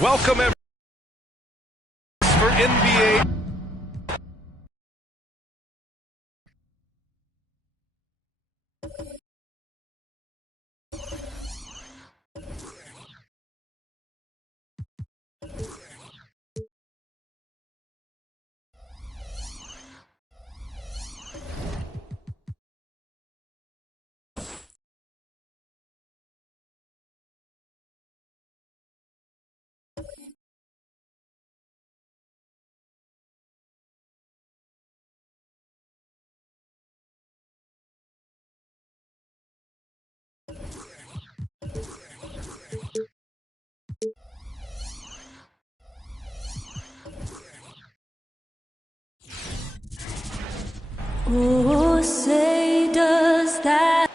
Welcome everyone for NBA. Oh, say does that.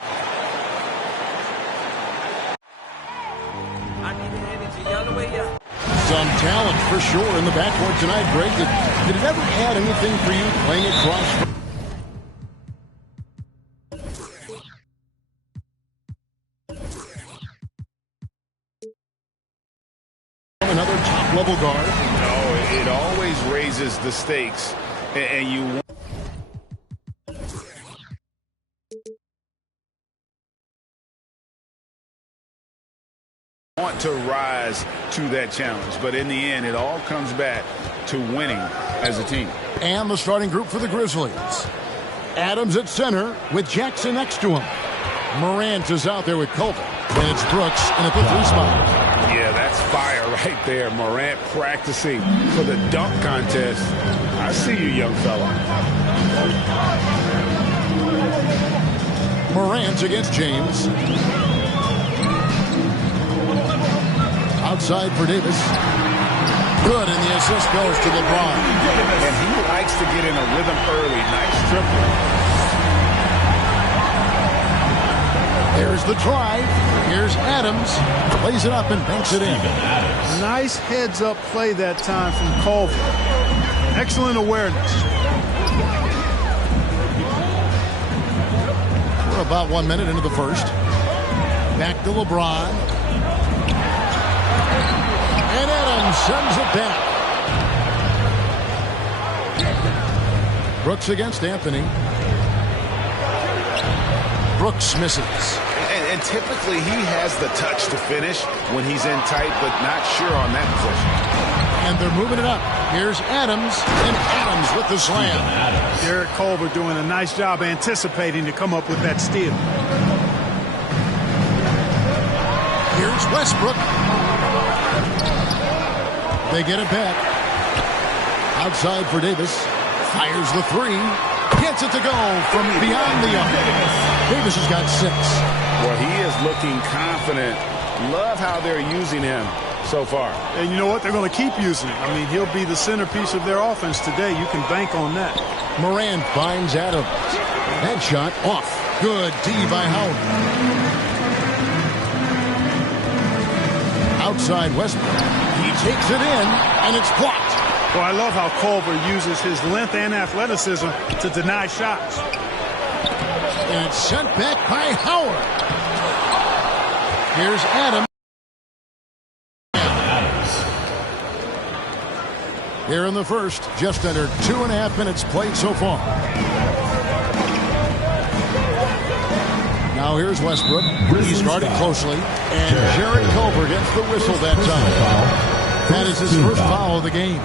Some talent for sure in the backcourt tonight, Greg. Did it ever add anything for you playing across? Another top-level guard. No, it always raises the stakes, and you want to rise to that challenge. But in the end, it all comes back to winning as a team. And the starting group for the Grizzlies. Adams at center with Jackson next to him. Morant is out there with Culver. And it's Brooks in at the 3 spot. Yeah, that's fire right there. Morant practicing for the dunk contest. I see you, young fella. Morant against James. Outside for Davis. Good, and the assist goes to LeBron. And he likes to get in a rhythm early. Nice triple. There's the drive. Here's Adams. Plays it up and banks it in. Nice heads-up play that time from Culver. Excellent awareness. We're about 1 minute into the first. Back to LeBron. And Adams sends it back. Brooks against Anthony. Brooks misses. And typically he has the touch to finish when he's in tight, but not sure on that position. And they're moving it up. Here's Adams, and Adams with the slam. Jarrett Culver doing a nice job anticipating to come up with that steal. Here's Westbrook. They get it back. Outside for Davis. Fires the 3. Gets it to go from beyond the arc. Davis has got 6. Well, he is looking confident. Love how they're using him so far. And you know what? They're going to keep using him. I mean, he'll be the centerpiece of their offense today. You can bank on that. Morant finds Adams. That shot off. Good D by Howard. Outside Westbrook. He takes it in, and it's blocked. Well, I love how Culver uses his length and athleticism to deny shots. And it's sent back by Howard. Here's Adams. Here in the first, just under 2.5 minutes played so far. Now here's Westbrook. He's guarded closely. And Jarrett Culver gets the whistle that time. That is his first foul of the game.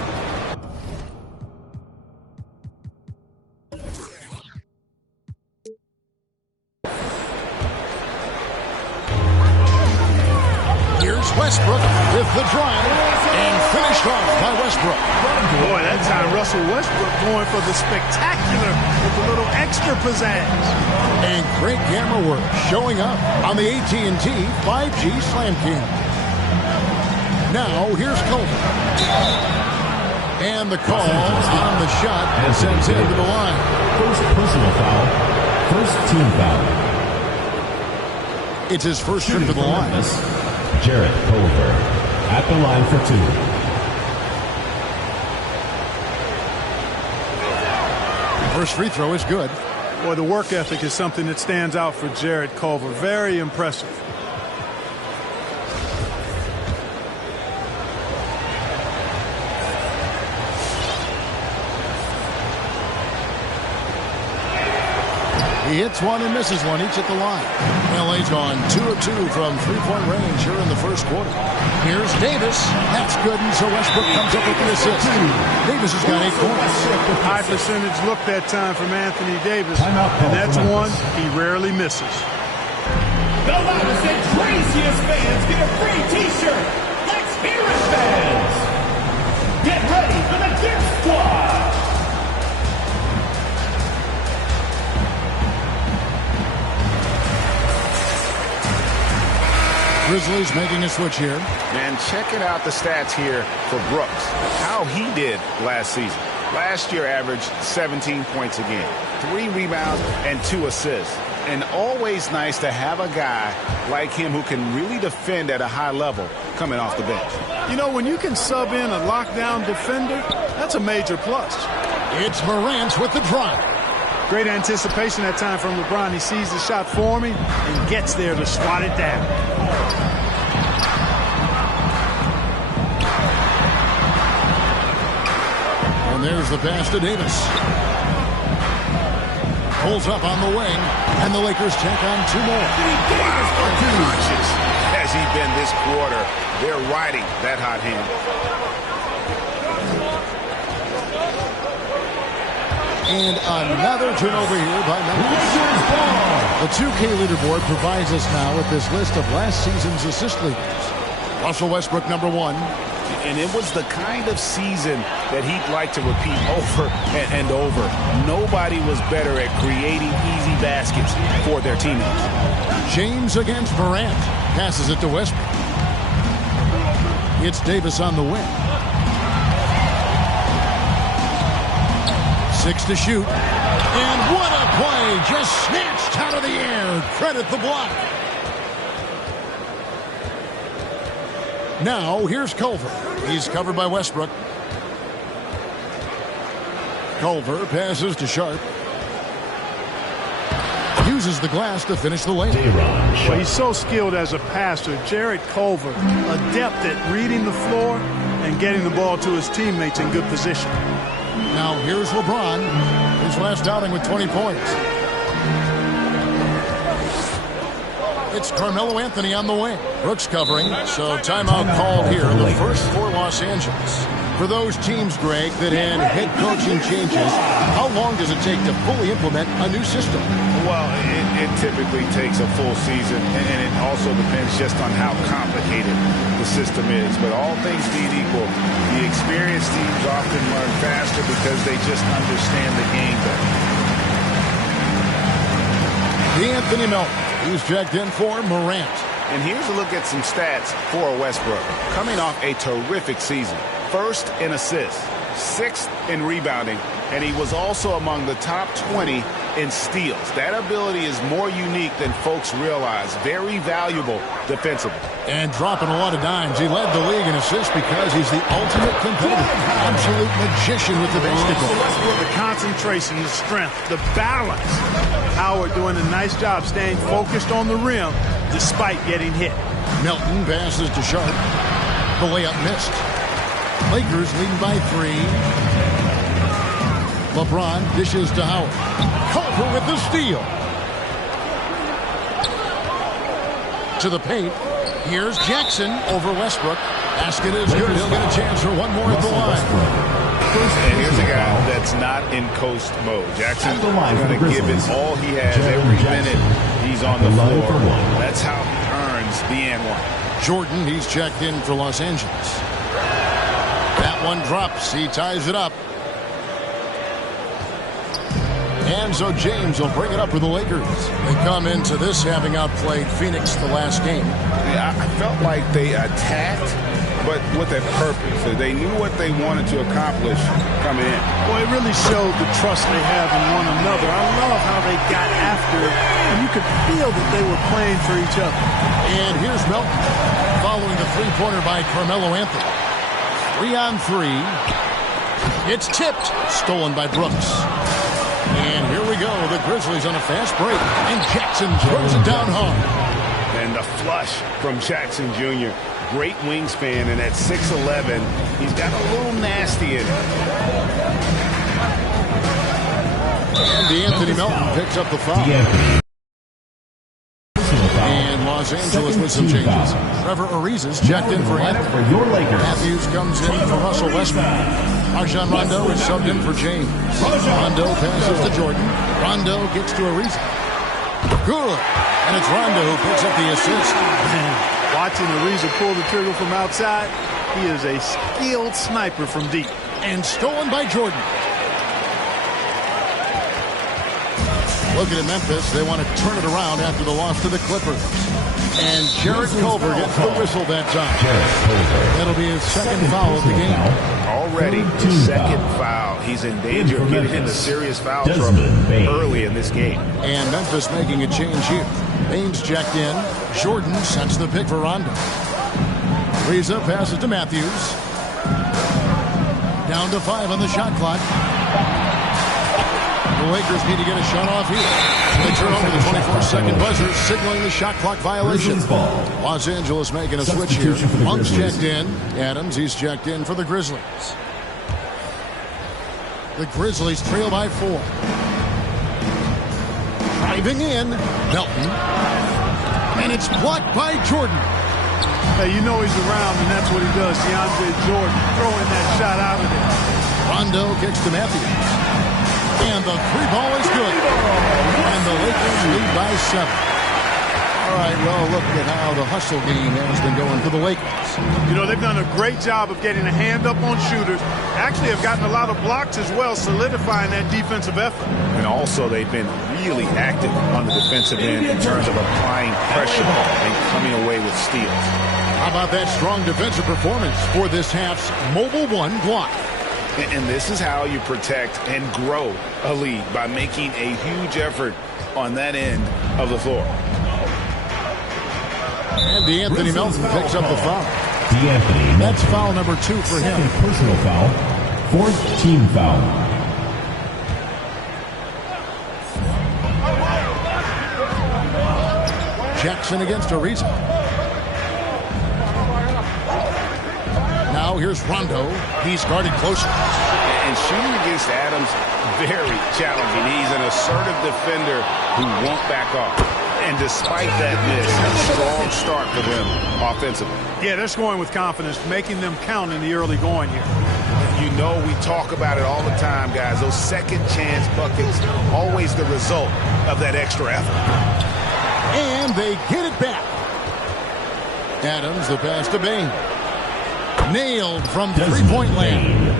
Westbrook with the drive and finished off by Westbrook. Boy, that time Russell Westbrook going for the spectacular with a little extra pizzazz. And great camera work showing up on the AT&T 5G Slam Cam. Now here's Culver. And the call on the shot sends him to the line. First personal foul. First team foul. It's his first trip to the line. Jarrett Culver at the line for 2. First free throw is good. Boy, the work ethic is something that stands out for Jarrett Culver. Very impressive. He hits one and misses one, each at the line. LA's gone 2 of 2 from three-point range here in the first quarter. Here's Davis. That's good, and so Westbrook comes up with the assist. Davis has got 8 points. High percentage look that time from Anthony Davis, and that's one he rarely misses. The loudest and craziest fans get a free T-shirt. Let's hear it, fans. Get ready for the Gift Squad. Grizzlies making a switch here. Man, checking out the stats here for Brooks. How he did last season. Last year averaged 17 points a game, 3 rebounds, and 2 assists. And always nice to have a guy like him who can really defend at a high level coming off the bench. You know, when you can sub in a lockdown defender, that's a major plus. It's Morant with the drive. Great anticipation that time from LeBron. He sees the shot forming and gets there to swat it down. And there's the pass to Davis. Pulls up on the wing, and the Lakers check on 2 more. Unconscious has he been this quarter. They're riding that hot hand. And another turnover here by Memphis. The 2K leaderboard provides us now with this list of last season's assist leaders. Russell Westbrook, number 1. And it was the kind of season that he'd like to repeat over and over. Nobody was better at creating easy baskets for their teammates. James against Morant. Passes it to Westbrook. It's Davis on the wing. 6 to shoot. And what a play. Just snatched out of the air. Credit the block. Now, here's Culver. He's covered by Westbrook. Culver passes to Sharp. Uses the glass to finish the lane. Well, he's so skilled as a passer. Jarrett Culver, adept at reading the floor and getting the ball to his teammates in good position. Now, here's LeBron. His last outing with 20 points. It's Carmelo Anthony on the wing. Brooks covering, so timeout called here. The first for Los Angeles. For those teams, Greg, that had head coaching changes, how long does it take to fully implement a new system? Well, it typically takes a full season, and it also depends just on how complicated the system is. But all things being equal, the experienced teams often learn faster because they just understand the game better. Anthony Melton. He's checked in for Morant. And here's a look at some stats for Westbrook. Coming off a terrific season. 1st in assists, 6th in rebounding, and he was also among the top 20 in steals. That ability is more unique than folks realize. Very valuable defensively. And dropping a lot of dimes. He led the league in assists because he's the ultimate competitor. Absolute magician with the basketball. The concentration, the strength, the balance. Howard doing a nice job staying focused on the rim despite getting hit. Melton passes to Sharp. The layup missed. Lakers leading by 3. LeBron dishes to Howard. Culver with the steal. To the paint. Here's Jackson over Westbrook. Basket is good. He'll get a chance for one more at the line. And here's a guy that's not in coast mode. Jackson's going to give it all he has every minute he's on the floor. That's how he earns the and one. Jordan, he's checked in for Los Angeles. That one drops. He ties it up. And so James will bring it up for the Lakers. They come into this having outplayed Phoenix the last game. Yeah, I felt like they attacked, but with a purpose. They knew what they wanted to accomplish coming in. Well, it really showed the trust they have in one another. I love how they got after it, and you could feel that they were playing for each other. And here's Melton following the three-pointer by Carmelo Anthony. 3 on 3. It's tipped. Stolen by Brooks. And here we go. The Grizzlies on a fast break. And Jackson throws it down hard. And the flush from Jackson Jr. Great wingspan, and at 6'11", he's got a little nasty in it. And Anthony Melton picks up the foul. And Los Angeles with some changes. Trevor Ariza's checked in for Anthony. Matthews comes in for Russell Westbrook. Rajon Rondo is subbed in for James. Rondo passes to Jordan. Rondo gets to Ariza. Good. And it's Rondo who picks up the assist. Watching Ariza pull the trigger from outside, he is a skilled sniper from deep. And stolen by Jordan. Looking at Memphis, they want to turn it around after the loss to the Clippers. And Jarrett Culver gets the whistle that time. That'll be his second foul of the game. Already his second foul. He's in danger of getting into serious foul trouble early in this game. And Memphis making a change here. Baines checked in. Jordan sets the pick for Rondo. Ariza passes to Matthews. Down to 5 on the shot clock. The Lakers need to get a shot off here. They turn over the 24-second buzzer, signaling the shot clock violation. Los Angeles making a switch here. Monk's checked in. Adams, he's checked in for the Grizzlies. The Grizzlies trail by 4. Driving in, Melton. And it's blocked by Jordan. Hey, you know he's around, and that's what he does. DeAndre Jordan throwing that shot out of there. Rondo kicks to Matthews. And the free ball is good. And the Lakers lead by 7. All right, well, look at how the hustle game has been going for the Lakers. You know, they've done a great job of getting a hand up on shooters. Actually have gotten a lot of blocks as well, solidifying that defensive effort. And also, they've been really active on the defensive end in terms of applying pressure and coming away with steals. How about that strong defensive performance for this half's Mobile 1 block? And this is how you protect and grow a lead, by making a huge effort on that end of the floor. And DeAnthony Melton picks up the foul. DeAnthony. That's foul number 2 for him. Second personal foul. 4th team foul. Jackson against Ariza. Now here's Rondo. He's guarded closer. And shooting against Adams, very challenging. He's an assertive defender who won't back off. And despite that miss, a strong start for them offensively. Yeah, they're scoring with confidence, making them count in the early going here. You know, we talk about it all the time, guys. Those second chance buckets, always the result of that extra effort. And they get it back. Adams, the pass to Baines. Nailed from three-point land.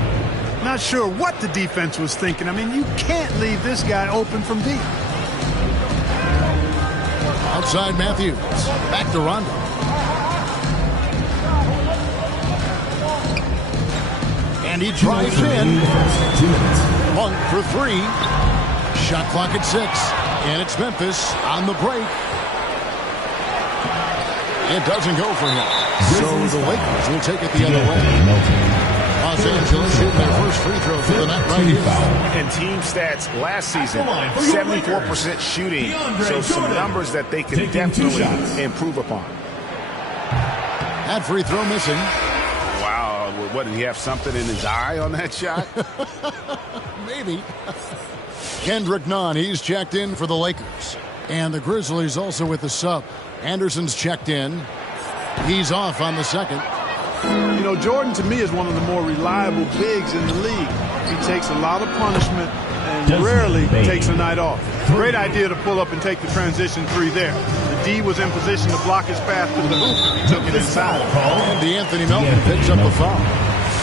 Not sure what the defense was thinking. I mean, you can't leave this guy open from deep. Outside Matthews. Back to Rondo. And he drives in. Monk for 3. Shot clock at 6. And it's Memphis on the break. It doesn't go for him. So the Lakers will take it the other way. Los Angeles shooting their first free throw for the night right here. And team stats last season, 74% shooting. So some numbers that they can definitely improve upon. That free throw missing. Wow, what, did he have something in his eye on that shot? Maybe. Kendrick Nunn, he's checked in for the Lakers. And the Grizzlies also with the sub. Anderson's checked in. He's off on the second. You know, Jordan, to me, is one of the more reliable bigs in the league. He takes a lot of punishment and rarely takes a night off. Great idea to pull up and take the transition 3 there. The D was in position to block his path to the hoop. He took it inside. And DeAnthony Melton picks up the foul.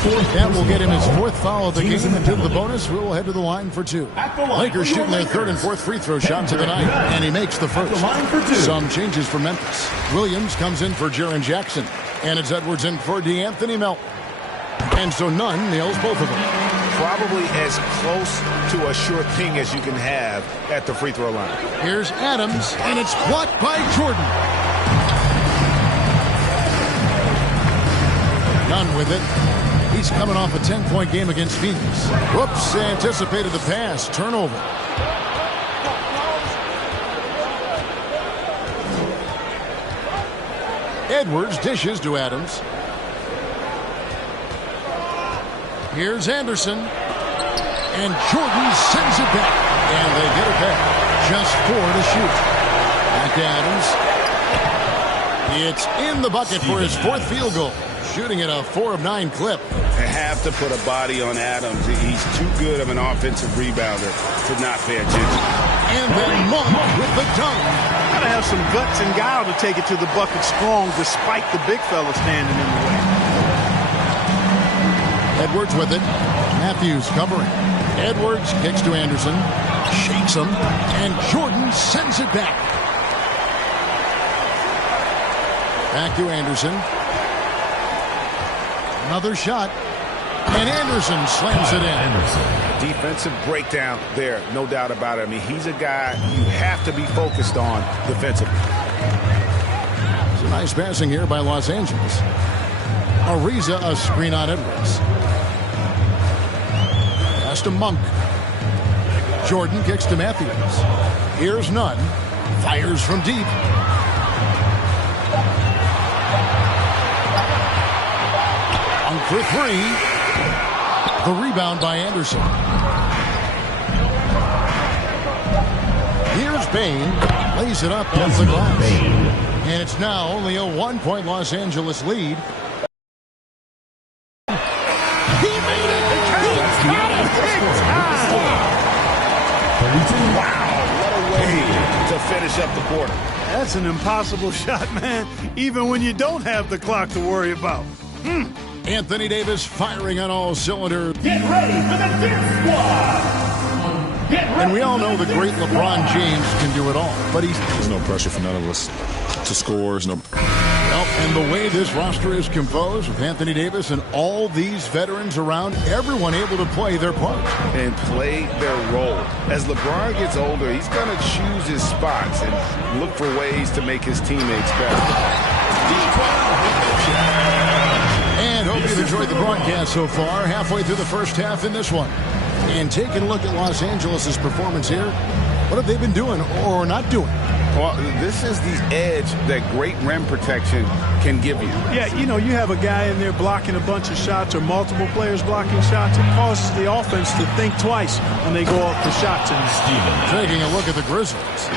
That will get him his 4th foul of the game. And to the bonus, we'll head to the line for 2. Lakers shooting their 3rd and 4th free throw shots of the night. And he makes the first. Some changes for Memphis. Williams comes in for Jaren Jackson. And it's Edwards in for DeAnthony Melton. And so Nunn nails both of them. Probably as close to a sure thing as you can have at the free throw line. Here's Adams, and it's blocked by Jordan. Nunn with it. He's coming off a 10-point game against Phoenix. Whoops, anticipated the pass. Turnover. Edwards dishes to Adams. Here's Anderson. And Jordan sends it back. And they get it back. Just 4 to shoot. Back to Adams. It's in the bucket for his 4th field goal. Shooting at a 4 of 9 clip. They have to put a body on Adams. He's too good of an offensive rebounder to not pay attention. And then Monk with the dunk. Gotta have some guts and guile to take it to the bucket strong despite the big fella standing in the way. Edwards with it. Matthews covering. Edwards kicks to Anderson. Shakes him. And Jordan sends it back. Back to Anderson. Another shot. And Anderson slams it in. Defensive breakdown there, no doubt about it. I mean, he's a guy you have to be focused on defensively. It's a nice passing here by Los Angeles. Ariza, a screen on Edwards. Pass to Monk. Jordan kicks to Matthews. Here's Nunn. Fires from deep. Monk for 3. The rebound by Anderson. Here's Bain. Lays it up off the glass. And it's now only a 1-point Los Angeles lead. He made it! Wow, what a way to finish up the quarter. That's an impossible shot, man, even when you don't have the clock to worry about. Anthony Davis firing on all cylinders. Get ready for the Dip Squad. And we all know the great LeBron James can do it all. But There's no pressure for none of us to score. And the way this roster is composed with Anthony Davis and all these veterans around, everyone able to play their part. And play their role. As LeBron gets older, he's going to choose his spots and look for ways to make his teammates better. And hope you've enjoyed the broadcast so far. Halfway through the first half in this one. And taking a look at Los Angeles' performance here. What have they been doing or not doing? Well, this is the edge that great rim protection can give you. Yeah, you know, you have a guy in there blocking a bunch of shots or multiple players blocking shots. It causes the offense to think twice when they go up for shots. And taking a look at the Grizzlies.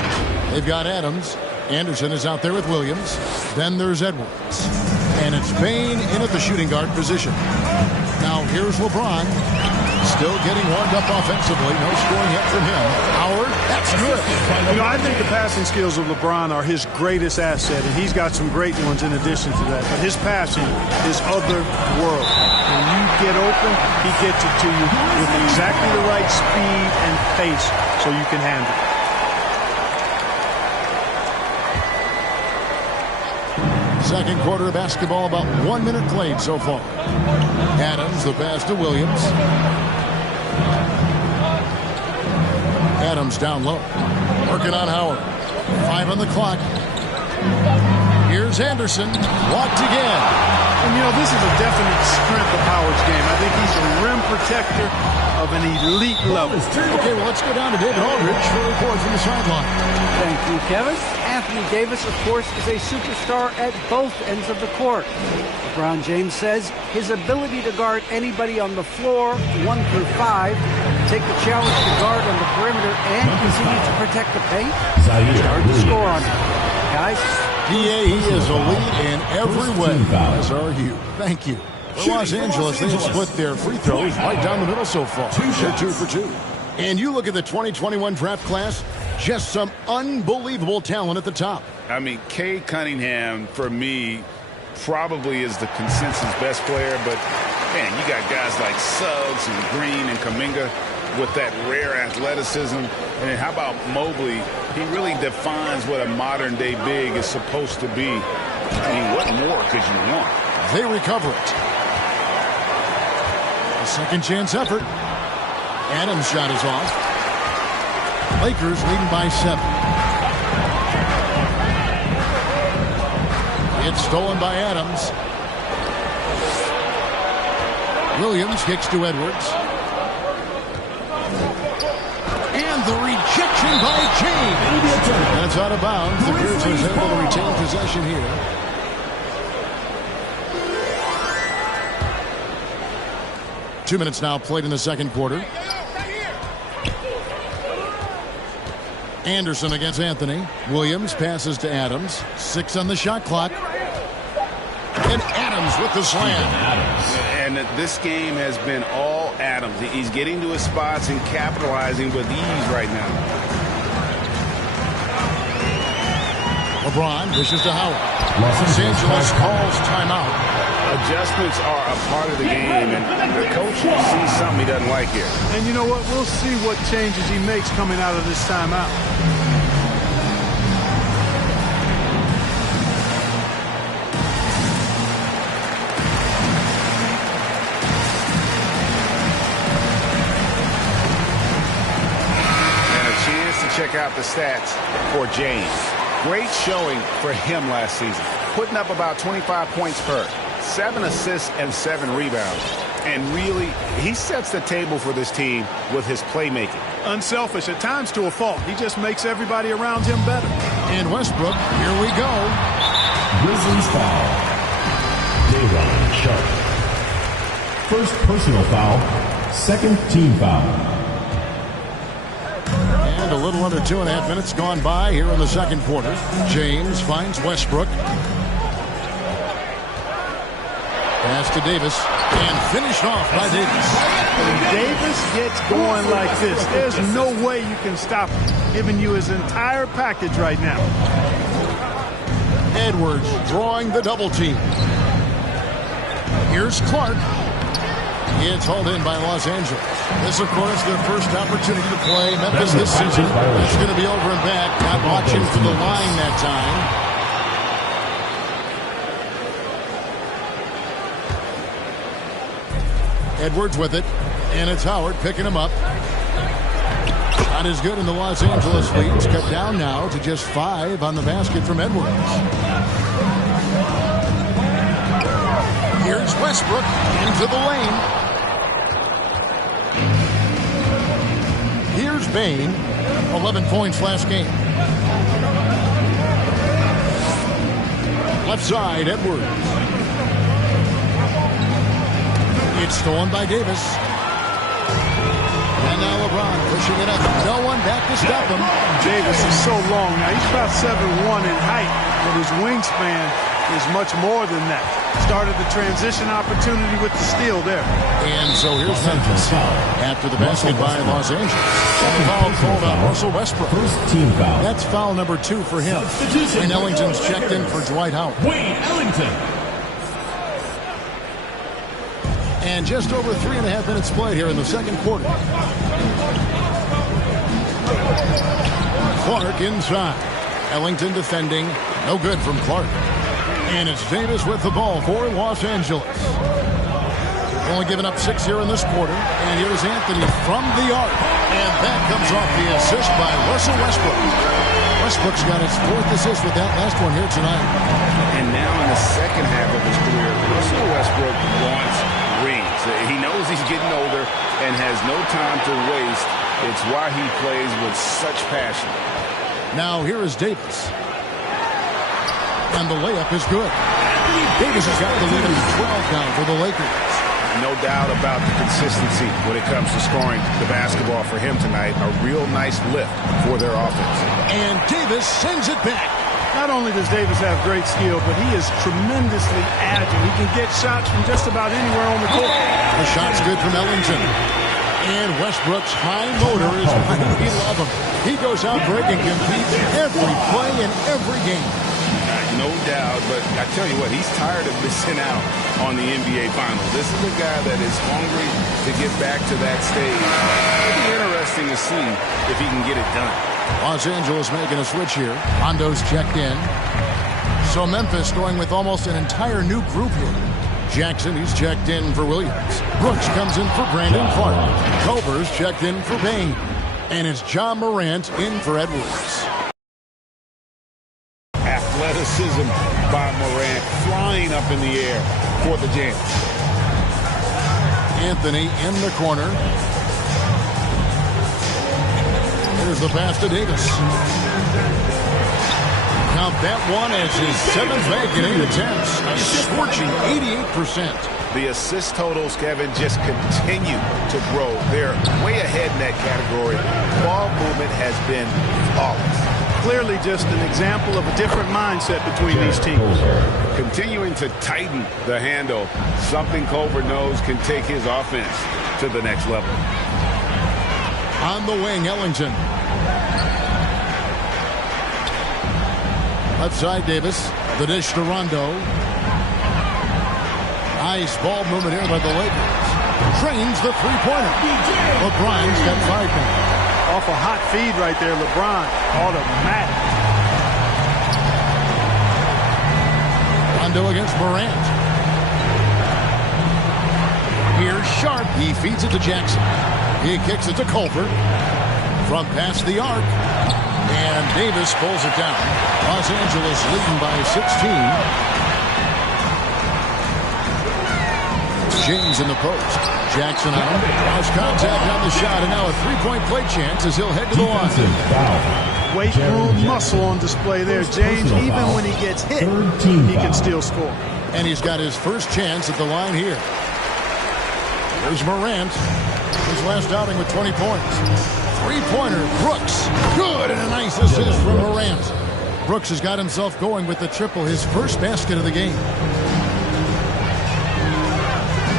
They've got Adams. Anderson is out there with Williams. Then there's Edwards. And it's Bain in at the shooting guard position. Now here's LeBron. Still getting warmed up offensively. No scoring yet from him. Howard, that's good. You know, I think the passing skills of LeBron are his greatest asset, and he's got some great ones in addition to that. But his passing is otherworldly. When you get open, he gets it to you with exactly the right speed and pace so you can handle it. Second quarter of basketball, about 1 minute played so far. Adams, the pass to Williams. Adams down low. Working on Howard. 5 on the clock. Here's Anderson. Blocked again. And, you know, this is a definite strength of Howard's game. I think he's a rim protector of an elite level. Okay, well, let's go down to David Aldridge for a report from the sideline. Thank you, Kevin. Anthony Davis, of course, is a superstar at both ends of the court. LeBron James says his ability to guard anybody on the floor, 1 through 5, take the challenge to guard on the perimeter, and continue to protect the paint, start to score on it. Guys, he is elite in every way, as are you. Thank you. For Los Angeles, they have split their free throws right down the middle so far. They're 2 for 2. And you look at the 2021 draft class, just some unbelievable talent at the top. I mean, Cade Cunningham, for me, probably is the consensus best player. But, man, you got guys like Suggs and Green and Kuminga with that rare athleticism. And then how about Mobley? He really defines what a modern-day big is supposed to be. I mean, what more could you want? They recover it. A second chance effort. Adams' shot is off. Lakers leading by 7. It's stolen by Adams. Williams kicks to Edwards. And the rejection by James. That's out of bounds. The Grizzlies able to retain possession here. Two minutes now played in the second quarter. Anderson against Anthony. Williams passes to Adams. 6 on the shot clock. And Adams with the slam. And this game has been all Adams. He's getting to his spots and capitalizing with ease right now. LeBron dishes to Howard. Los Angeles calls timeout. Adjustments are a part of the game, and the coach sees something he doesn't like here. And you know what? We'll see what changes he makes coming out of this timeout. And a chance to check out the stats for James. Great showing for him last season, putting up about 25 points per, 7 assists and 7 rebounds. And really, he sets the table for this team with his playmaking. Unselfish at times to a fault. He just makes everybody around him better. And Westbrook, here we go. Grizzlies foul. Dayron Sharp. First personal foul. Second team foul. And a little under 2.5 minutes gone by here in the second quarter. James finds Westbrook. Pass to Davis. And finished off by Davis. When Davis gets going like this, there's no way you can stop him, giving you his entire package right now. Edwards drawing the double team. Here's Clark. It's hauled in by Los Angeles. This, of course, their first opportunity to play Memphis this season. It's going to be over and back. Not watching for the line that time. Edwards with it. And it's Howard picking him up. Not as good in the Los Angeles lead. It's cut down now to just 5 on the basket from Edwards. Here's Westbrook into the lane. Here's Bain. 11 points last game. Left side, Edwards. It's stolen by Davis. And now LeBron pushing it up. No one back to stop him. Davis is so long now. He's about 7'1" in height, but his wingspan is much more than that. Started the transition opportunity with the steal there. And so here's Memphis after the basket by Los Angeles. And foul called on Russell Westbrook. First team foul. That's foul number 2 for him. And Ellington's checked in for Dwight Howard. Wayne Ellington. And just over 3.5 minutes played here in the second quarter. Clark inside. Ellington defending. No good from Clark. And it's Davis with the ball for Los Angeles. Only given up 6 here in this quarter. And here's Anthony from the arc. And that comes off the assist by Russell Westbrook. Westbrook's got his 4th assist with that last one here tonight. And now in the second half of his career, Russell Westbrook wants rings. He knows he's getting older and has no time to waste. It's why he plays with such passion. Now here is Davis. And the layup is good. Davis has got the lead of 12 now for the Lakers. No doubt about the consistency when it comes to scoring the basketball for him tonight. A real nice lift for their offense. And Davis sends it back. Not only does Davis have great skill, but he is tremendously agile. He can get shots from just about anywhere on the court. The shot's good from Ellington. And Westbrook's high motor is why we love him. He goes out big and competes every play in every game. No doubt, but I tell you what, he's tired of missing out on the NBA Finals. This is a guy that is hungry to get back to that stage. It'll be interesting to see if he can get it done. Los Angeles making a switch here. Hondo's checked in. So Memphis going with almost an entire new group here. Jackson, he's checked in for Williams. Brooks comes in for Brandon Clark. Culver's checked in for Bain. And it's John Morant in for Edwards. Athleticism by Morant, flying up in the air for the Jams. Anthony in the corner. Here's the pass to Davis. Count that one as his 7th make in 8 attempts. A scorching 88%. The assist totals, Kevin, just continue to grow. They're way ahead in that category. Ball movement has been flawless. Clearly just an example of a different mindset between these teams. Continuing to tighten the handle, something Culver knows can take his offense to the next level. On the wing, Ellington. Left side, Davis. The dish to Rondo. Nice ball movement here by the Lakers. Trains the three-pointer. LeBron's got 5 points. Off a hot feed right there, LeBron. Automatic. Rondo against Morant. Here's Sharp. He feeds it to Jackson. He kicks it to Culver. From past the arc. And Davis pulls it down. Los Angeles leading by 16. James in the post. Jackson on him. Draws contact on the shot, and now a three-point play chance as he'll head to the line. Weight room muscle on display there, James. Even when he gets hit, he can still score. And he's got his first chance at the line here. There's Morant. His last outing with 20 points. Three-pointer, Brooks. Good, and a nice assist from Morant. Brooks has got himself going with the triple, his first basket of the game.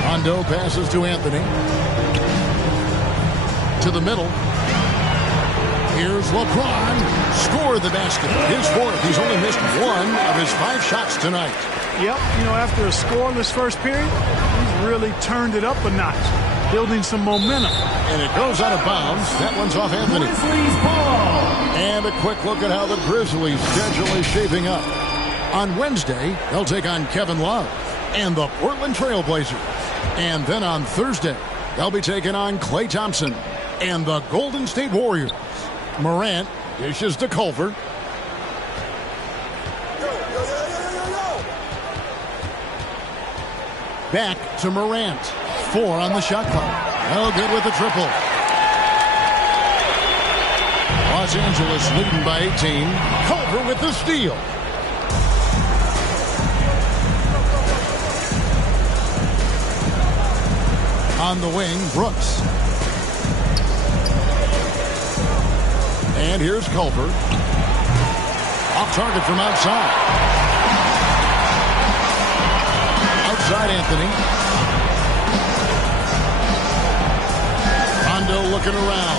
Rondo passes to Anthony. To the middle. Here's LeBron. Scored the basket. His fourth. He's only missed 1 of his 5 shots tonight. Yep, you know, after a scoreless first period, he's really turned it up a notch, building some momentum. And it goes out of bounds. That one's off Anthony. Grizzlies ball. And a quick look at how the Grizzlies' schedule is shaping up. On Wednesday, they'll take on Kevin Love and the Portland Trail Blazers. And then on Thursday, they'll be taking on Klay Thompson and the Golden State Warriors. Morant dishes to Culver. Back to Morant. 4 on the shot clock. No good with the triple. Los Angeles leading by 18. Culver with the steal. On the wing, Brooks. And here's Culver. Off target from outside. Outside Anthony. Rondo looking around.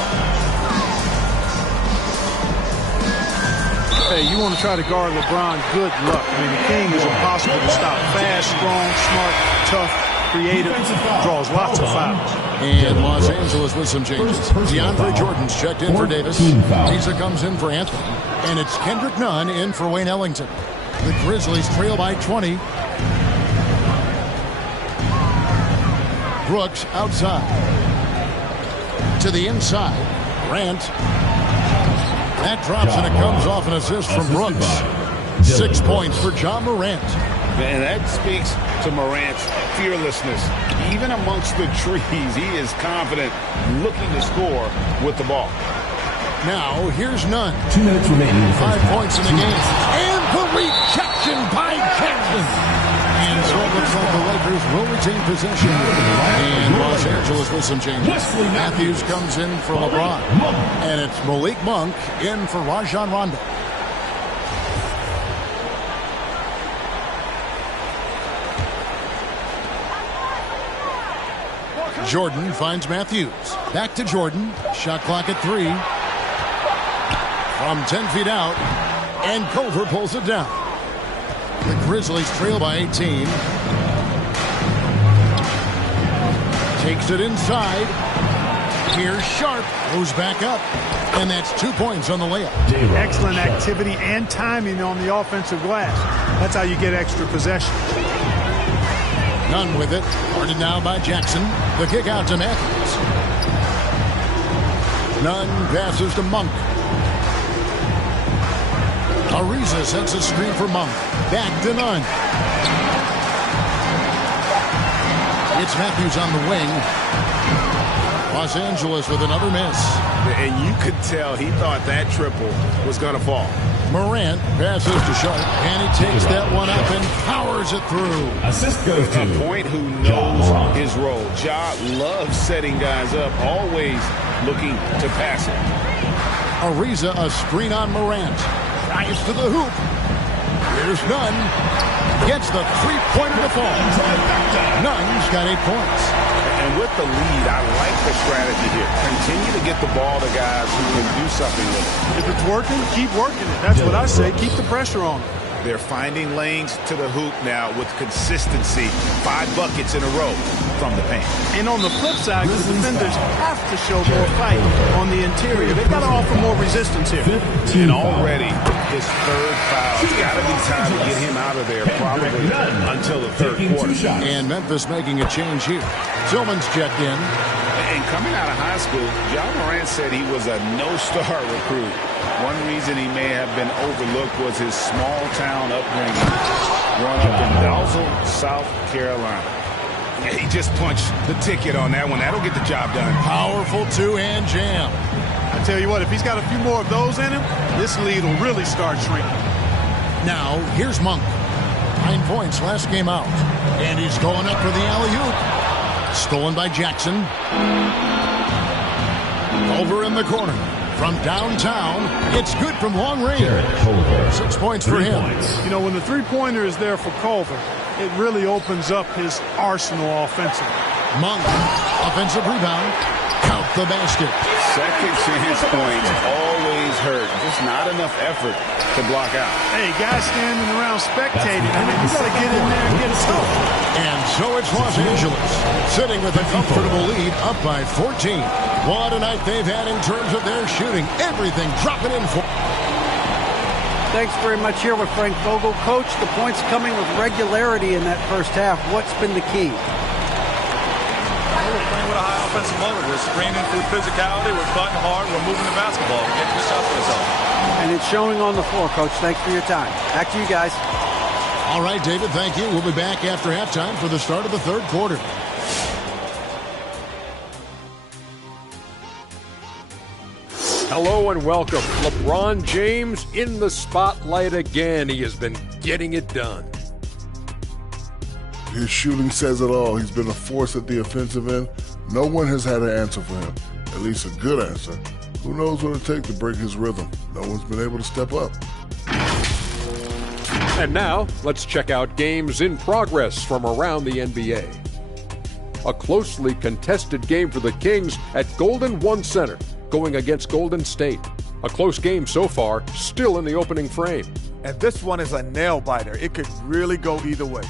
Hey, you want to try to guard LeBron, good luck. I mean, the king is impossible to stop. Fast, strong, smart, tough, creative, draws lots of fouls. And Los Angeles with some changes. DeAndre Jordan's checked in for Davis. Lisa comes in for Anthony. And it's Kendrick Nunn in for Wayne Ellington. The Grizzlies trail by 20. Brooks outside. To the inside. Grant. That drops and it comes off an assist from Brooks. 6 points for John Morant. And that speaks to Morant's fearlessness. Even amongst the trees, he is confident, looking to score with the ball. Now, here's Nunn. 2 minutes remaining. 5 points in the game. And the rejection by Jackson. And so it looks like the Lakers will retain possession. And Los Angeles with some changes. Matthews comes in for LeBron. And it's Malik Monk in for Rajon Rondo. Jordan finds Matthews. Back to Jordan. Shot clock at 3. From 10 feet out. And Culver pulls it down. The Grizzlies trail by 18. Takes it inside. Here's Sharp. Goes back up. And that's 2 points on the layup. Excellent activity and timing on the offensive glass. That's how you get extra possession. Nunn with it. Guarded now by Jackson. The kick out to Matthews. Nunn passes to Monk. Ariza sets a screen for Monk. Back to Nunn. It's Matthews on the wing. Los Angeles with another miss. And you could tell he thought that triple was going to fall. Morant passes to Sharp, and he takes that one up and powers it through. Assist goes to A point who knows his role. Ja loves setting guys up, always looking to pass it. Ariza, a screen on Morant. Drives to the hoop. Here's Nunn. Gets the three-pointer to fall. Nunn's got 8 points. And with the lead, I like the strategy here. Continue to get the ball to guys who can do something with it. If it's working, keep working it. That's what I say. Keep the pressure on. They're finding lanes to the hoop now with consistency. 5 buckets in a row from the paint. And on the flip side, the defenders have to show more fight on the interior. They've got to offer more resistance here. And already his third foul. It's got to be time to get him out of there probably until the third quarter. And Memphis making a change here. Tillman's checked in. And coming out of high school, John Morant said he was a no-star recruit. One reason he may have been overlooked was his small-town upbringing. Growing up in Dalzell, South Carolina. Yeah, he just punched the ticket on that one. That'll get the job done. Powerful two-hand jam. I tell you what, if he's got a few more of those in him, this lead will really start shrinking. Now, here's Monk. 9 points last game out. And he's going up for the alley-oop. Stolen by Jackson. Over in the corner. From downtown, it's good from long range. 6 points for him. You know, when the three-pointer is there for Culver, it really opens up his arsenal offensively. Monk, offensive rebound. Count the basket. Second chance points always hurt. Just not enough effort to block out. Hey, guys standing around spectating. I mean, you got to get in there and get it going. And so it's Los Angeles, sitting with a comfortable lead, up by 14. What a night they've had in terms of their shooting. Everything dropping in for. Thanks very much here with Frank Vogel. Coach, the points coming with regularity in that first half. What's been the key? We're playing with a high offensive motor. We're screening through physicality. We're cutting hard. We're moving the basketball. We're getting good shots for ourselves. And it's showing on the floor, Coach. Thanks for your time. Back to you guys. All right, David, thank you. We'll be back after halftime for the start of the third quarter. Hello and welcome. LeBron James in the spotlight again. He has been getting it done. His shooting says it all. He's been a force at the offensive end. No one has had an answer for him, at least a good answer. Who knows what it takes to break his rhythm? No one's been able to step up. And now, let's check out games in progress from around the NBA. A closely contested game for the Kings at Golden One Center, going against Golden State. A close game so far, still in the opening frame. And this one is a nail-biter. It could really go either way.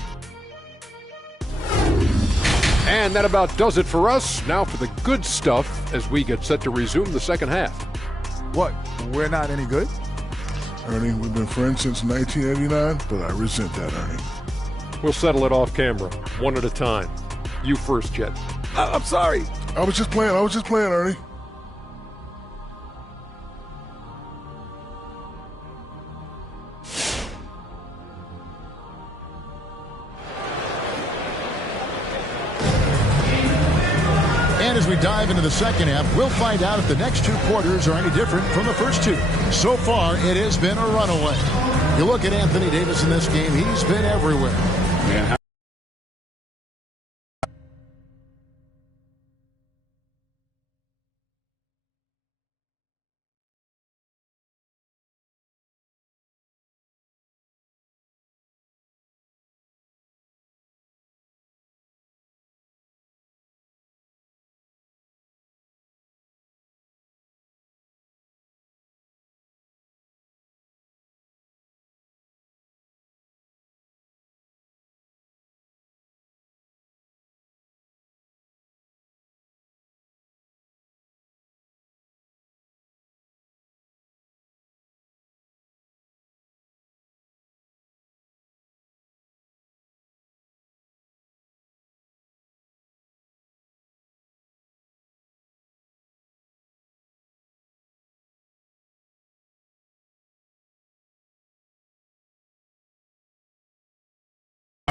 And that about does it for us. Now for the good stuff as we get set to resume the second half. What? We're not any good? Ernie, we've been friends since 1989, but I resent that, Ernie. We'll settle it off camera, one at a time. You first, Jet. I'm sorry. I was just playing, Ernie. And as we dive into the second half, we'll find out if the next 2 quarters are any different from the first 2. So far, it has been a runaway. You look at Anthony Davis in this game, he's been everywhere. Man,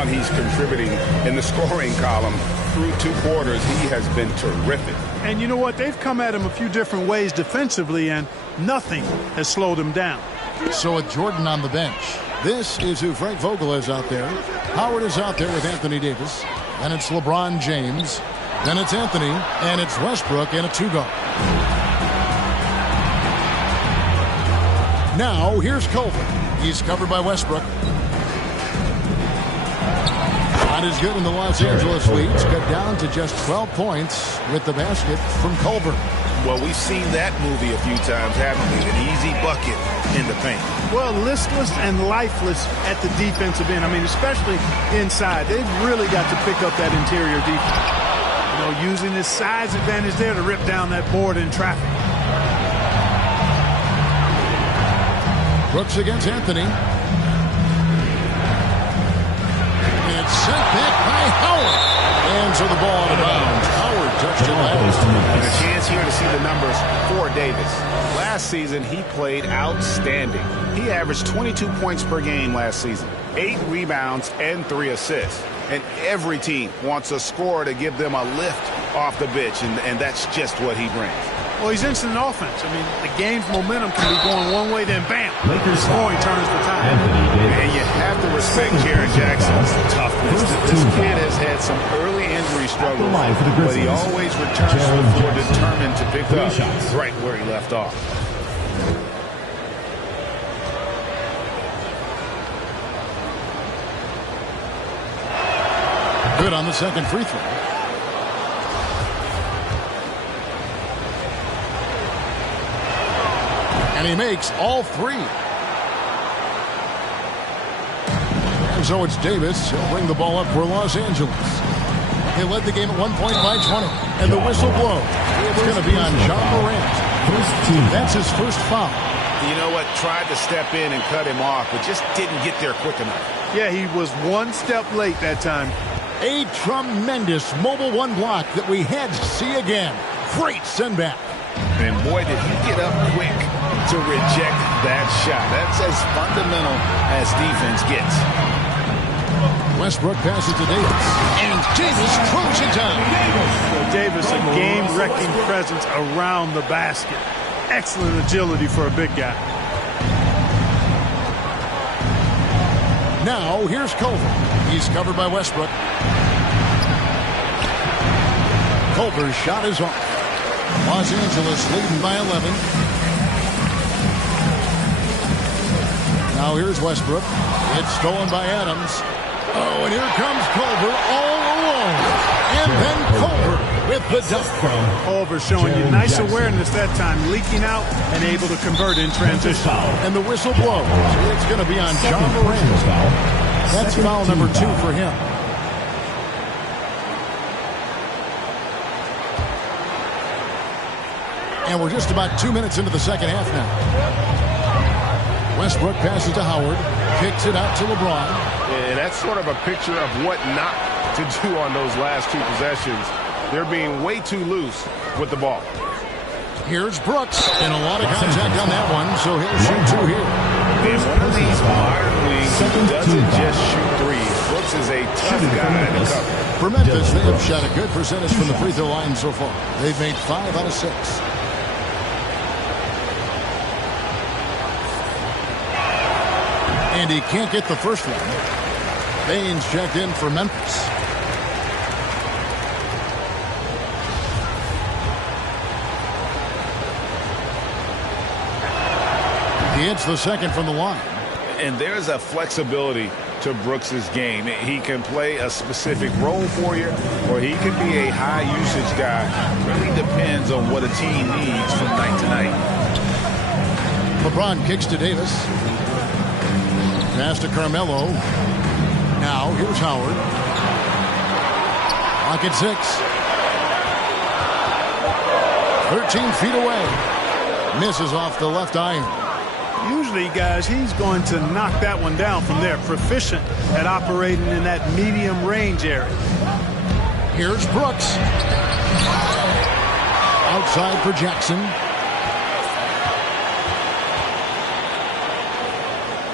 He's contributing in the scoring column through 2 quarters. He has been terrific. And you know what? They've come at him a few different ways defensively, and nothing has slowed him down. So with Jordan on the bench, this is who Frank Vogel is out there. Howard is out there with Anthony Davis. Then it's LeBron James. Then it's Anthony, and it's Westbrook in a 2-guard. Now here's Culver. He's covered by Westbrook. Not as good in the Los Angeles leads, cut down to just 12 points with the basket from Culver. Well, we've seen that movie a few times, haven't we? An easy bucket in the paint. Well, listless and lifeless at the defensive end. I mean, especially inside. They've really got to pick up that interior defense. You know, using his size advantage there to rip down that board in traffic. Brooks against Anthony. It's sent back by Howard. And so the ball out of bounds. Howard touched it last. And a chance here to see the numbers for Davis. Last season, he played outstanding. He averaged 22 points per game last season, 8 rebounds, and 3 assists. And every team wants a scorer to give them a lift off the bench, and that's just what he brings. Well, he's instant offense. I mean, the game's momentum can be going one way, then bam, the scoring turns the tide. And you have to respect Jaren Jackson's toughness. This kid has had some early injury struggles, but he always returns to the floor determined to pick up right where he left off. Good on the second free throw. And he makes all 3. And so it's Davis. He'll bring the ball up for Los Angeles. They led the game at one point by 20. And the whistle blows. It's going to be on John Morant. That's his first foul. You know what? Tried to step in and cut him off, but just didn't get there quick enough. Yeah, he was one step late that time. A tremendous mobile 1 block that we had to see again. Great send back. And boy, did he get up quick to reject that shot. That's as fundamental as defense gets. Westbrook passes to Davis. And Davis throws it down. So Davis, a game-wrecking presence around the basket. Excellent agility for a big guy. Now, here's Culver. He's covered by Westbrook. Culver's shot is off. Los Angeles leading by 11. Now here's Westbrook. It's stolen by Adams. Oh, and here comes Culver all alone. And then Culver with the dunk. Culver showing you nice awareness that time, leaking out and able to convert in transition. And the whistle blows. It's going to be on John Morant. That's foul number 2 for him. And we're just about 2 minutes into the second half now. Westbrook passes to Howard, kicks it out to LeBron. Yeah, that's sort of a picture of what not to do on those last 2 possessions. They're being way too loose with the ball. Here's Brooks, and a lot of contact on that one, so he'll shoot 2 here. And one of these modern wings doesn't just shoot threes. Brooks is a tough guy to cover. For Memphis, they have shot a good percentage from the free throw line so far. They've made 5 out of 6. And he can't get the first one. Baines checked in for Memphis. He hits the second from the line. And there's a flexibility to Brooks's game. He can play a specific role for you, or he can be a high-usage guy. Really depends on what a team needs from night to night. LeBron kicks to Davis. Pass to Carmelo. Now, here's Howard. Clock at 6. 13 feet away. Misses off the left iron. Usually, guys, he's going to knock that one down from there. Proficient at operating in that medium range area. Here's Brooks. Outside for Jackson.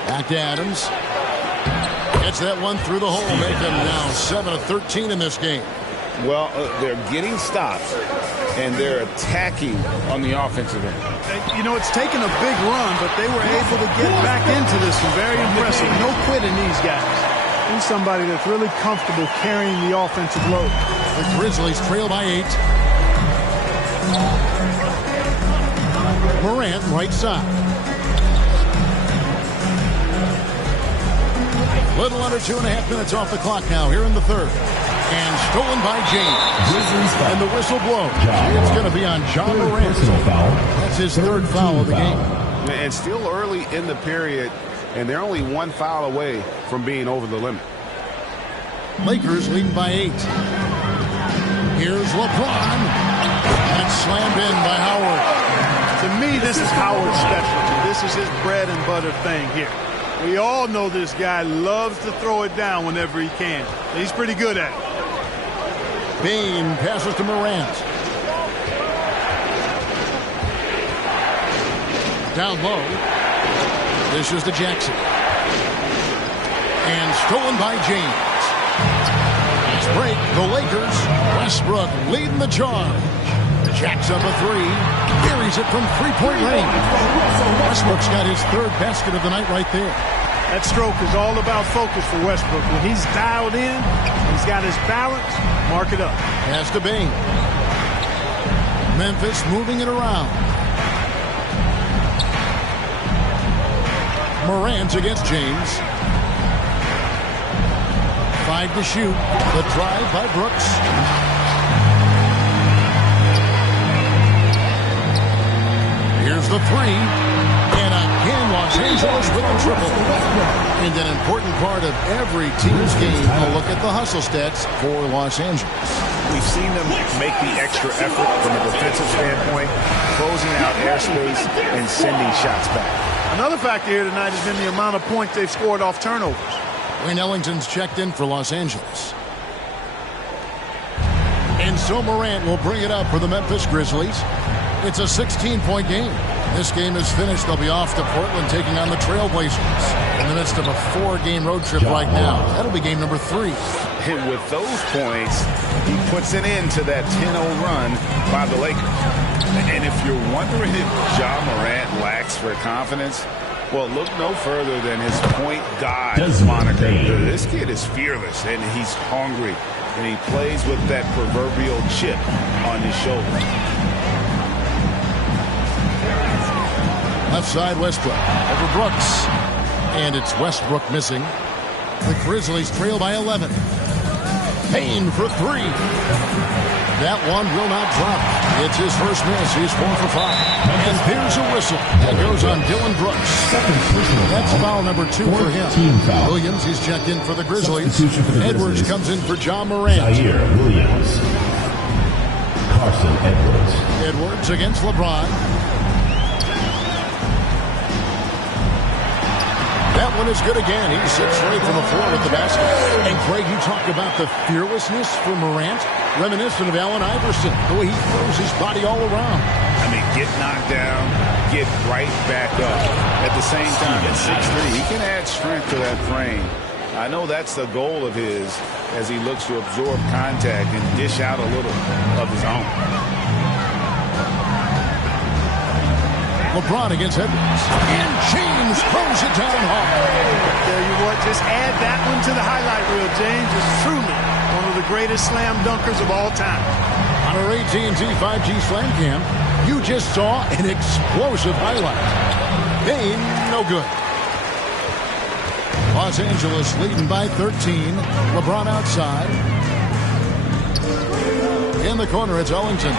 Back to Adams. Gets that one through the hole, make them now 7 of 13 in this game. Well, they're getting stops, and they're attacking on the offensive end. You know, it's taken a big run, but they were able to get back into this one. Very impressive. No quitting these guys. He's somebody that's really comfortable carrying the offensive load. The Grizzlies trail by 8. Morant, right side. Little under 2.5 minutes off the clock now here in the third. And stolen by James. And the whistle blows. It's going to be on John Morant. That's his third foul of the game. And still early in the period, and they're only one foul away from being over the limit. Lakers leading by 8. Here's LeBron. That's slammed in by Howard. To me, this is Howard's specialty. This is his bread and butter thing here. We all know this guy loves to throw it down whenever he can. He's pretty good at it. Bain passes to Morant. Down low. This is to Jackson. And stolen by James. Nice break. The Lakers. Westbrook leading the charge. Jacks up a 3. Carries it from three-point range. Westbrook's got his third basket of the night right there. That stroke is all about focus for Westbrook. When he's dialed in, he's got his balance, mark it up. Pass to Bain. Memphis moving it around. Morant against James. 5 to shoot. The drive by Brooks. Here's the 3. And again, Los Angeles with a triple. And an important part of every team's game, a look at the hustle stats for Los Angeles. We've seen them make the extra effort from a defensive standpoint, closing out airspace and sending shots back. Another factor here tonight has been the amount of points they've scored off turnovers. Wayne Ellington's checked in for Los Angeles. And so Morant will bring it up for the Memphis Grizzlies. It's a 16-point game. This game is finished. They'll be off to Portland taking on the Trailblazers in the midst of a 4-game road trip right now. That'll be game number 3. And with those points, he puts an end to that 10-0 run by the Lakers. And if you're wondering if Ja Morant lacks for confidence, well, look no further than his point guard moniker. This kid is fearless, and he's hungry, and he plays with that proverbial chip on his shoulder. Left side, Westbrook over Brooks. And it's Westbrook missing. The Grizzlies trail by 11. Payne for 3. That one will not drop. It's his first miss. He's 4 for 5. And there's a whistle. That goes on Dylan Brooks. That's foul number 2 for him. Williams, he's checked in for the Grizzlies. Edwards comes in for John Morant. Zaire Williams. Carson Edwards. Edwards against LeBron. That one is good again. He sits straight from the floor with the basket. And Craig, you talk about the fearlessness for Morant, reminiscent of Allen Iverson, the way he throws his body all around. I mean, get knocked down, get right back up. At the same time, at 6'3", he can add strength to that frame. I know that's the goal of his as he looks to absorb contact and dish out a little of his own. LeBron against Edwards. And James throws it down hard. Tell you what, just add that one to the highlight reel. James is truly one of the greatest slam dunkers of all time. On our AT&T 5G Slam Cam, you just saw an explosive highlight. Bain, no good. Los Angeles leading by 13. LeBron outside. In the corner, it's Ellington.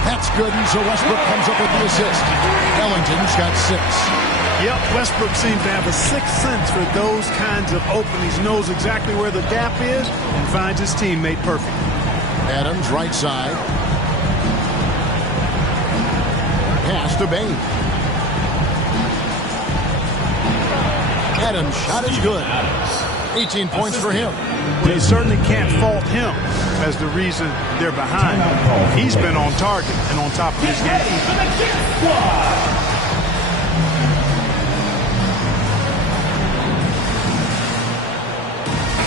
That's good, and so Westbrook comes up with the assist. Ellington's got 6. Yep, Westbrook seems to have a sixth sense for those kinds of openings. He knows exactly where the gap is and finds his teammate perfect. Adams, right side. Pass to Bain. Adams' shot is good. 18 points for him. Well, you certainly can't fault him as the reason they're behind. He's been on target and on top of his game.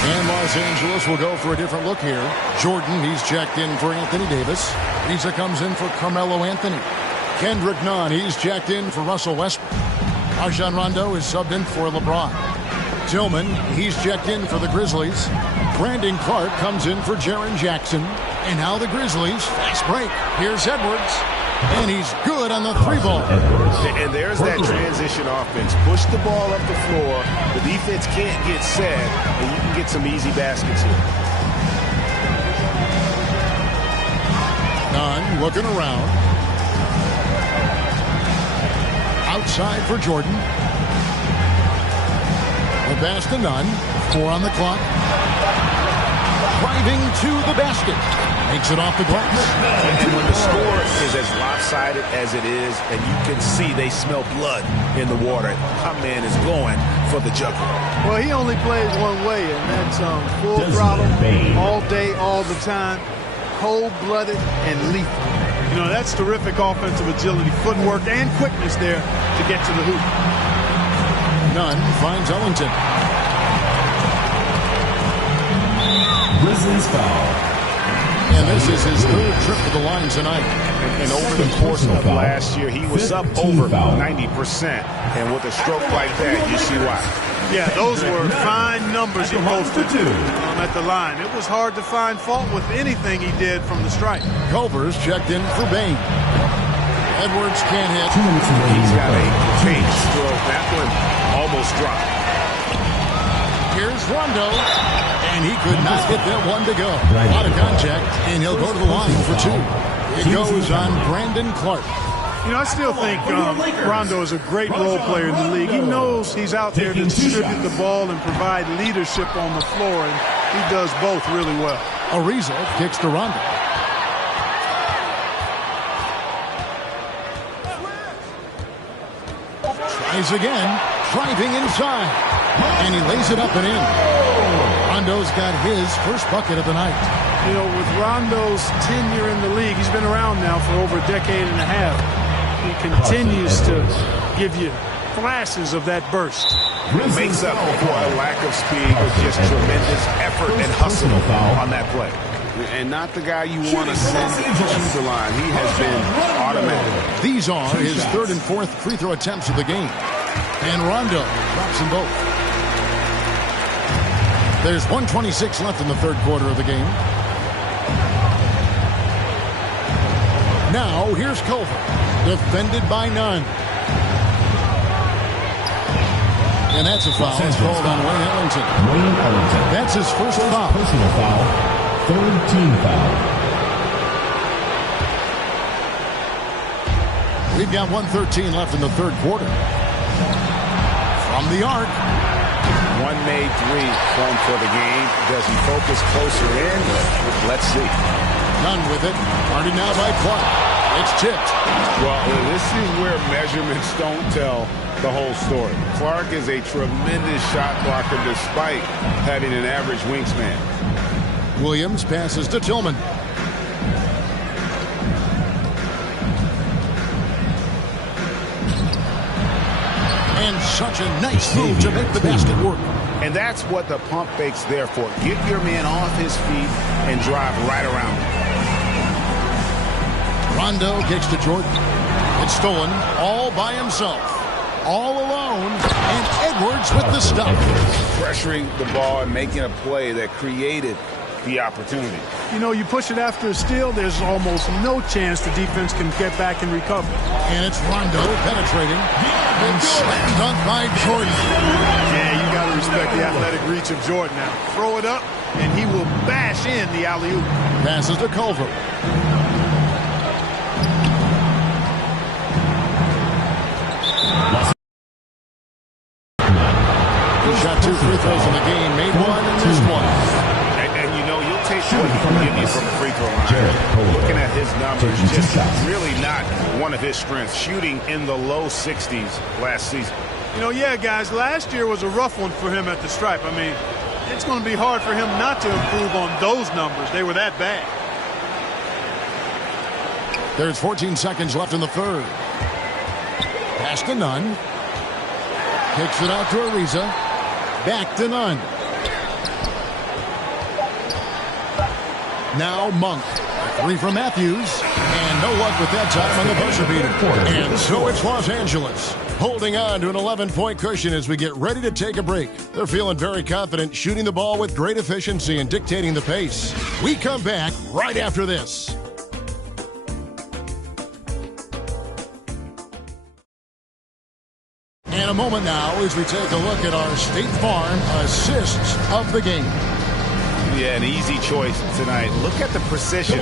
And Los Angeles will go for a different look here. Jordan, he's checked in for Anthony Davis. Reza comes in for Carmelo Anthony. Kendrick Nunn, he's checked in for Russell Westbrook. Rajon Rondo is subbed in for LeBron. Tillman, he's checked in for the Grizzlies. Brandon Clark comes in for Jaren Jackson. And now the Grizzlies, fast break. Here's Edwards. And he's good on the 3-ball. And there's that transition offense. Push the ball up the floor. The defense can't get set, and you can get some easy baskets here. Nunn looking around. Outside for Jordan. The pass to Nunn. 4 on the clock. Driving to the basket. Makes it off the glass. And when the score is as lopsided as it is, and you can see they smell blood in the water, my man is going for the jugular. Well, he only plays one way, and that's full throttle, all day, all the time, cold-blooded and lethal. You know, that's terrific offensive agility, footwork, and quickness there to get to the hoop. Nunn finds Ellington. Grizzlies foul. And this is his 3rd trip to the line tonight. And over the course of last year, he was up over 90%. And with a stroke like that, you see why. Yeah, those were fine numbers he posted at the line. It was hard to find fault with anything he did from the stripe. Culver's checked in for Bain. Edwards can't hit. He's got a change stroke. That one almost dropped. Here's Rondo. And he could not get that one to go. A lot of contact, and he'll go to the line for 2. It goes on Brandon Clark. You know, I still think Rondo is a great role player in the league. He knows he's out there to distribute the ball and provide leadership on the floor, and he does both really well. Ariza kicks to Rondo. Tries again, driving inside, and he lays it up and in. Rondo's got his first bucket of the night. You know, with Rondo's tenure in the league, he's been around now for over a decade and a half. He continues to give you flashes of that burst. Makes up for a lack of speed with just tremendous effort and hustle on that play. And not the guy you want to send to the line. He has been automatic. These are his 3rd and 4th free throw attempts of the game. And Rondo drops them both. There's 1:26 left in the 3rd quarter of the game. Now, here's Culver, defended by Nunn. And that's a foul. It's called on Wayne Ellington. That's his first foul. Personal foul. 3rd team foul. We've got 1:13 left in the 3rd quarter. From the arc. One made 3 formed for the game. Does he focus closer in? Let's see. Nunn with it. Guarded now by Clark. It's tipped. Well, this is where measurements don't tell the whole story. Clark is a tremendous shot blocker despite having an average wingspan. Williams passes to Tillman. And such a nice move to make the basket work. And that's what the pump fake's there for. Get your man off his feet and drive right around him. Rondo kicks to Jordan. It's stolen all by himself. All alone. And Edwards with the stop. Pressuring the ball and making a play that created the opportunity. You know, you push it after a steal, there's almost no chance the defense can get back and recover. And it's Rondo penetrating. And slam dunk by Jordan. Yeah, you got to respect the athletic reach of Jordan now. Throw it up, and he will bash in the alley-oop. Passes to Culver. He shot 2 free throws in the game, made 1 and missed 1. And you know, you'll take what he can give you from the free throw line. Looking at his numbers, just really not one of his strengths. Shooting in the low 60s last season. You know, yeah, guys, last year was a rough one for him at the stripe. I mean, it's going to be hard for him not to improve on those numbers. They were that bad. There's 14 seconds left in the 3rd. Pass to Nunn. Kicks it out to Ariza. Back to Nunn. Now Monk. Three from Matthews. And no luck with that time on the buzzer beater. And so it's Los Angeles holding on to an 11-point cushion as we get ready to take a break. They're feeling very confident, shooting the ball with great efficiency and dictating the pace. We come back right after this. And a moment now as we take a look at our State Farm assists of the game. Yeah, an easy choice tonight. Look at the precision.